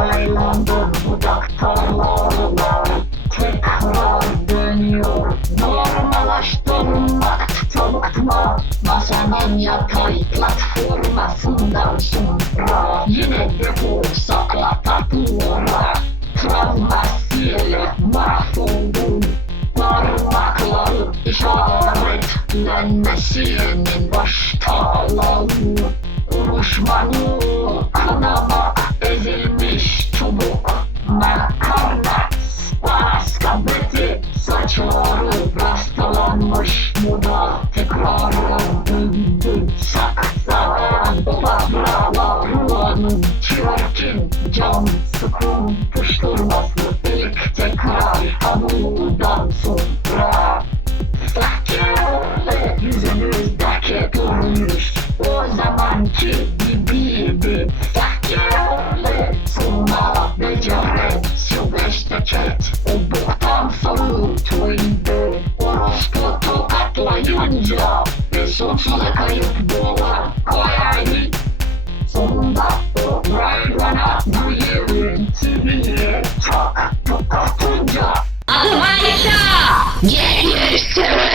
Tayland'ın budak tarlaları var. Tekrar dönüyor. Normallaştırmakta bıkma. Masanın yatay platformasından sonra yine depo sakla tatlılara. Travmasiyle mahvoldum. Parmakları işaretlenmesinin baş tağları. Uruşmanı kınamak ezilmiş çubuk. Makarna spaskabeti saçları rastlanmış muda tekrarı döndü. Saksağan palavralarının çirkin can sıkıştırması ilk tekrar hamudan sonra. Fakirli yüzünüzdeki duruş o zamanki gibiydi. Fakirli sunma beceri sübeşteket o boktan soğutuydu. Orospu tokatlayınca bir sonsuza kayıp dolan Coyote. Sonunda o Roadrunner bu yılın TV'ye çok tutunca adım Ayşe! Gelirsin!